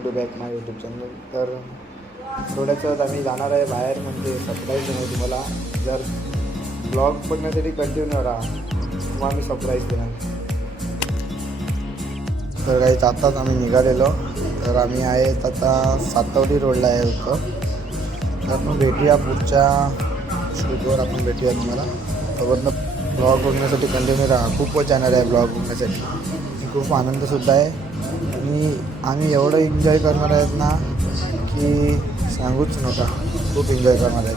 Welcome to back my YouTube channel. तर थोड्याच आम्ही जाणार आहे बाहेर, म्हणजे सरप्राईज देणार तुम्हाला. जर ब्लॉग बघण्यासाठी कंटिन्यू राहा, तुम्हाला मी सरप्राईज देणार. तर काही आत्ताच आम्ही निघालेलो. तर आम्ही आहेत आता सातवडी रोडला आहे होतं. तर आपण भेटूया पुढच्या शूटवर, आपण भेटूया तुम्हाला. सोबतनं ब्लॉग बघण्यासाठी कंटिन्यू राहा. खूप मजा येणार आहे ब्लॉग बघण्यासाठी. खूप आनंदसुद्धा आहे आणि आम्ही एवढं एन्जॉय करणार आहेत ना की सांगूच नका. खूप एन्जॉय करणार आहेत.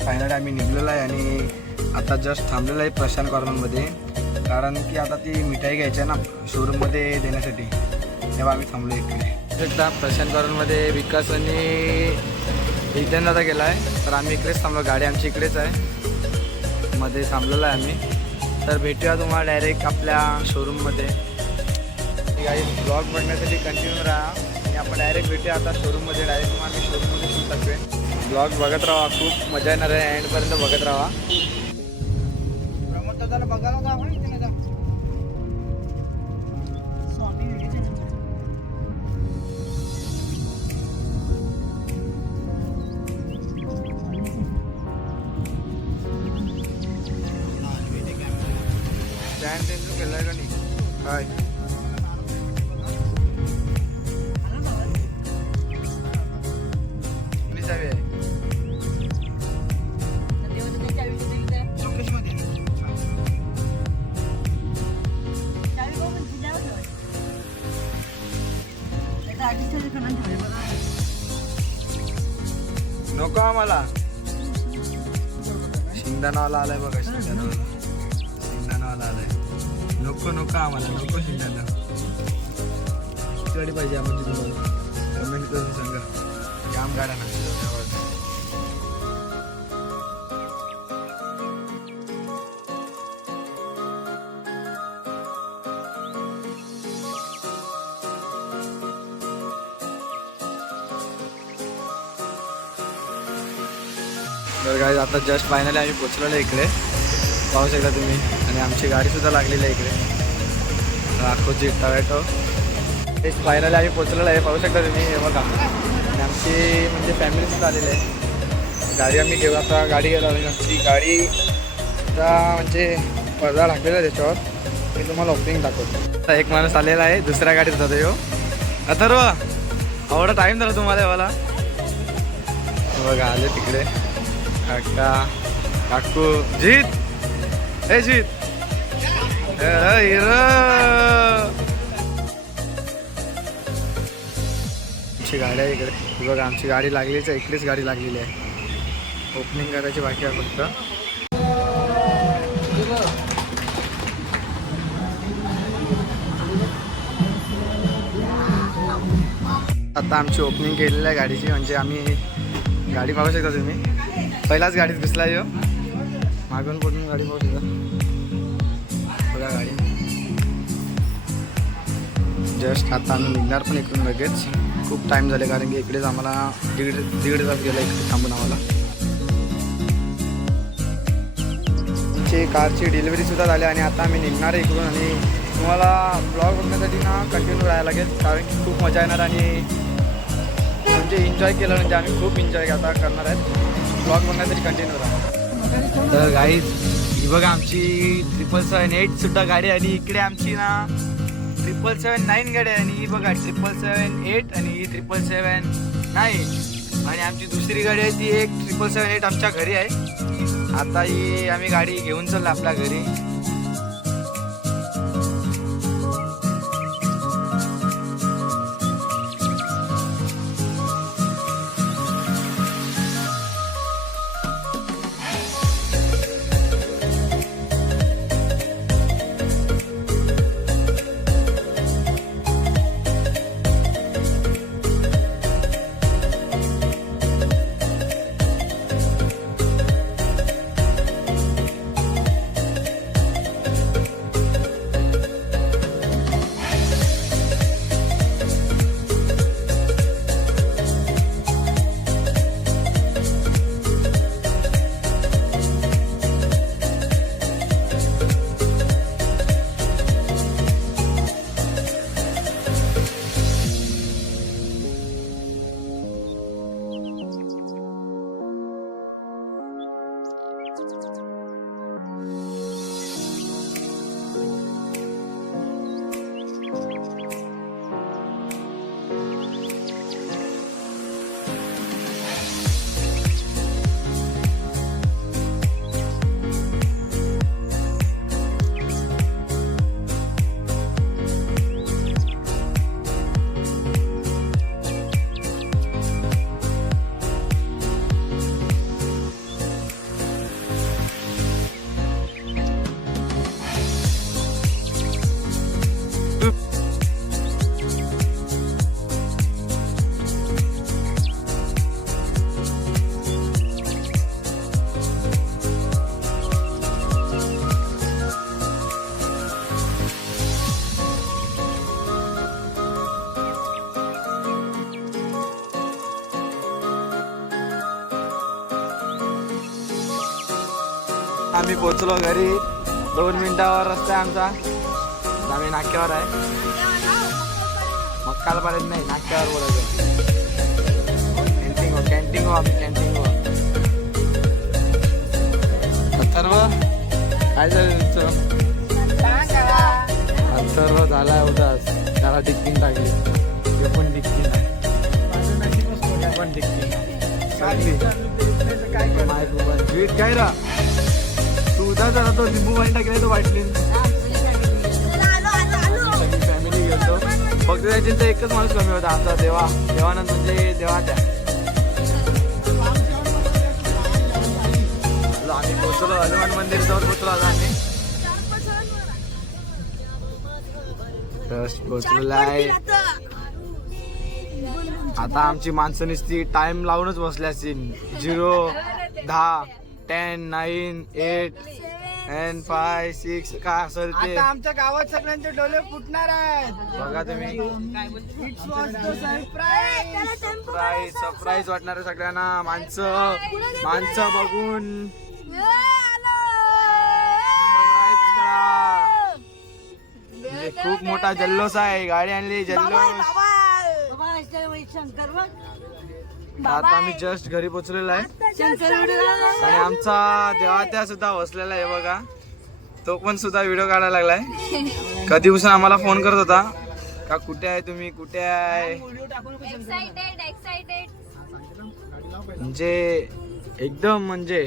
फायनली आम्ही निघलेलो आहे आणि आता जस्ट थांबलेलं आहे प्रशांत कॉर्नरमध्ये, कारण की आता ती मिठाई घ्यायची आहे ना शोरूममध्ये देण्यासाठी, तेव्हा आम्ही थांबलो इकडे. एकदा प्रशांत कॉर्नरमध्ये विकास आणि विद्यान दादा गेला आहे, तर आम्ही इकडेच थांबलो. गाडी आमची इकडेच आहे, मध्ये थांबलेलो आहे आम्ही. तर भेटूया तुम्हाला डायरेक्ट आपल्या शोरूममध्ये. गाडी ब्लॉग बघण्यासाठी कंटिन्यू राहा आणि आपण डायरेक्ट भेटूया आता शोरूममध्ये. डायरेक्ट मग आम्ही शोरूममध्ये शूट टाकूया. ब्लॉग बघत राहा, खूप मजा येणार आहे. एंडपर्यंत बघत राहा. प्रमोद दादाला बघायला का आपण इथे नाही स्टँड त्यांचं केलं का नाही काय चावी आहे. नको आम्हाला. शिंगदाणावाला आलाय बघा, शिंगदाणावाला आलाय. नको नको आम्हाला, नको शिंगदाणा. किती गाडी पाहिजे आम्हाला तुम्हाला कमेंट करून सांगा. काम गाड्या ना तर काय. आता जस्ट फायनली आम्ही पोचलेलो आहे इकडे, पाहू शकता तुम्ही. आणि आमची गाडीसुद्धा लागलेली आहे इकडे, राखोची टोमॅटो. तेच फायनली आम्ही पोचलेलो आहे, पाहू शकता तुम्ही. हे बघा, आणि आमची म्हणजे फॅमिलीसुद्धा आलेली आहे. गाडी आम्ही घेऊ आता. गाडी गेलो आणि आमची गाडीचा म्हणजे पडदा टाकलेला आहे त्याच्यावर. मी तुम्हाला ओपनिंग दाखवतो. आता एक माणूस आलेला आहे, दुसऱ्या गाडीत जातो यो. अथर्व, एवढा टाईम झाला तुम्हाला मला. बघा आले तिकडे काका काकू. जीत, हे जीत हिरो. आमची गाडी आहे इकडे बघा. आमची गाडी लागलीच आहे, इकडेच गाडी लागलेली आहे. ओपनिंग करायची बाकी आहे फक्त. आता आमची ओपनिंग केलेली आहे गाडीची. म्हणजे आम्ही गाडी पाहू शकता तुम्ही. पहिलाच गाडीत घुसला यो. मागून पुढून गाडी पाहू शकता बघा गाडी. जस्ट आता आम्ही निघणार पण इकडून लगेच. खूप टाईम झाले, कारण की इकडेच आम्हाला दीड तास गेला इकडे थांबून आम्हाला. आमची कारची डिलिव्हरीसुद्धा झाली आणि आता आम्ही निघणार आहे इकडून. आणि तुम्हाला ब्लॉग बघण्यासाठी ना कंटिन्यू राहायला लागेल, कारण की खूप मजा येणार. आणि म्हणजे एन्जॉय केलं, म्हणजे आम्ही खूप एन्जॉय आता करणार आहेत. ब्लॉग बघण्यासाठी कंटिन्यू राहा. तर गाईज ही बघा आमची 777-8 सुद्धा गाडी. आणि इकडे आमची ना 777-9 गाडी आहे. आणि ही बघा 777-8 आणि ही 777-9. आणि आमची दुसरी गाडी आहे ती एक 777-8 आमच्या घरी आहे. आता ही आम्ही गाडी घेऊन चाललो आपल्या घरी. आम्ही पोचलो घरी. 2 मिनिटावर रस्ता आहे आमचा. आम्ही नाक्यावर आहे. मक्कालपर्यंत नाही, नाक्यावर बोलायचं. कॅन्टीन हो आम्ही कॅन्टीन हो. अथर्व काय झालं तुमचं? अथर्व झाला उदास. त्याला डिक्किंग टाकली. ते पण डिक्किंग आहे. पण डिक्किंग काय रा तू उदास झाला तो लिंबू पाणी टाकले तो वाटली. फॅमिली गेलो फक्त त्याच्यात एकच माणूस कमी होता आमचा देवानंद म्हणजे देवाच्या. आम्ही पोहोचलो हनुमान मंदिर जवळ पोहोचलो. आता आम्ही जस्ट पोहोचलेला आहे. आता आमची माणसं नुसती टाइम लावूनच बसली असतील. 0, 10, 10, 9, 8 and 5, 6 काय असेल ते. आमच्या गावात सगळ्यांचे डोळे फुटणार आहेत. बघा तुम्ही. सरप्राईज वाटणार आहे सगळ्यांना. माणसं बघून खूप मोठा जल्लोष आहे. गाडी आणली जल्लोष. आता आम्ही जस्ट घरी पोहोचलेलो आहे आणि आमचा देवात्या सुद्धा बसलेला आहे बघा. तो पण सुद्धा व्हिडिओ काढायला लागलाय. कधी दिवसा आम्हाला फोन करत होता का कुठे आहे तुम्ही, कुठे आहे. म्हणजे एकदम म्हणजे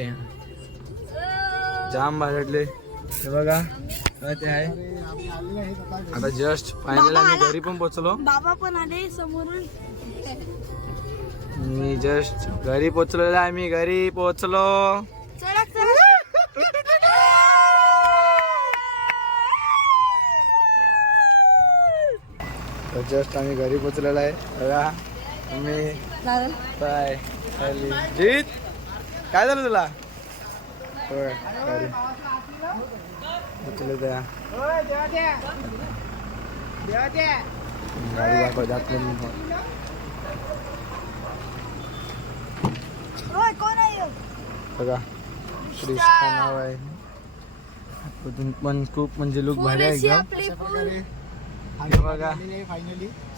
जाम भाजले हे बघा. ते आहे. आता जस्ट फायनल आम्ही घरी पण पोहोचलो. बाबा पण आले समोरून. मी जस्ट घरी पोहोचलेलो आहे. मी घरी पोहोचलो. जस्ट आम्ही घरी पोहोचलेलो आहे बघा. मी बाय जीत काय झालं तुला? घरी पोहोचले त्या गाडी दाखव जात बघा. क्रिस्टा नाव आहे. पण खूप म्हणजे लुक भारी आहे एकदम. बघा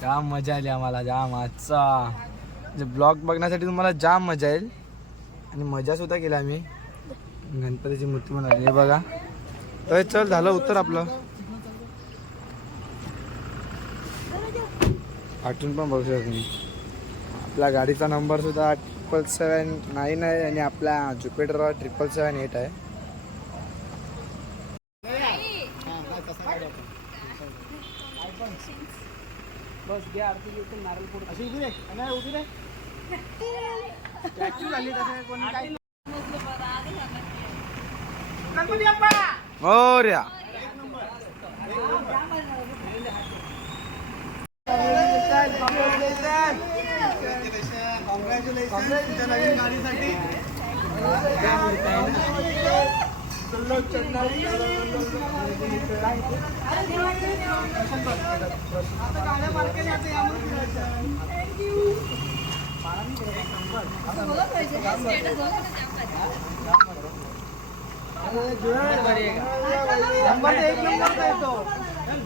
जाम मजा आली आम्हाला. जाम आजचा म्हणजे ब्लॉग बघण्यासाठी तुम्हाला जाम मजा येईल. आणि मजा सुद्धा केली आम्ही. गणपतीची मूर्ती पण आली हे बघा. तर चल झालं उत्तर आपलं. आठवून पण बघू शकता तुम्ही. आपल्या गाडीचा नंबर सुद्धा 777-9 आहे आणि आपल्या ज्युपिटरवर 777-8 आहे. मोरया तुमच्या नवीन गाडीसाठी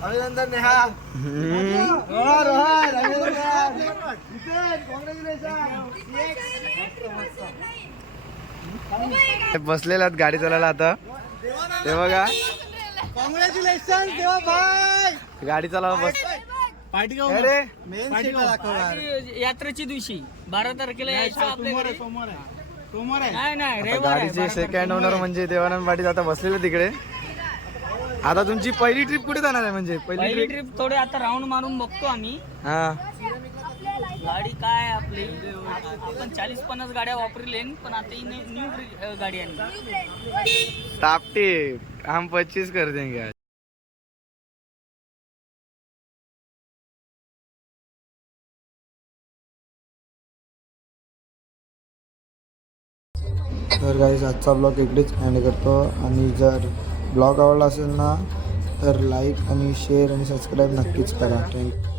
अभिनंदन नेहा. बसलेला गाडी चालायला आता ते बघा. कॉंग्रॅच्युलेशन देवा भाई. गाडी चालायला बस. पार्टी अरे यात्रेच्या दिवशी 12 तारखेला यायचं आपल्याकडे. सोमवार आहे. नाही गाडीचे सेकंड ओनर म्हणजे देवानंद पाटील आता बसलेले तिकडे. आता तुमची पहिली ट्रिप कुठे जाणार आहे? म्हणजे पहिली ट्रिप थोडे आता राऊंड मारून बघतो आम्ही. हा गाडी काय आपली आपण 40-50 गाड्या वापरले पण आता ही न्यू गाडी आणली. टापटे हम 25 कर देंगे. तर गाईज आजचा ब्लॉग इकडेच एंड करतो. आणि जर ब्लॉग आवडला असेल ना तर लाईक आणि शेअर आणि सबस्क्राईब नक्कीच करा. थँक्यू.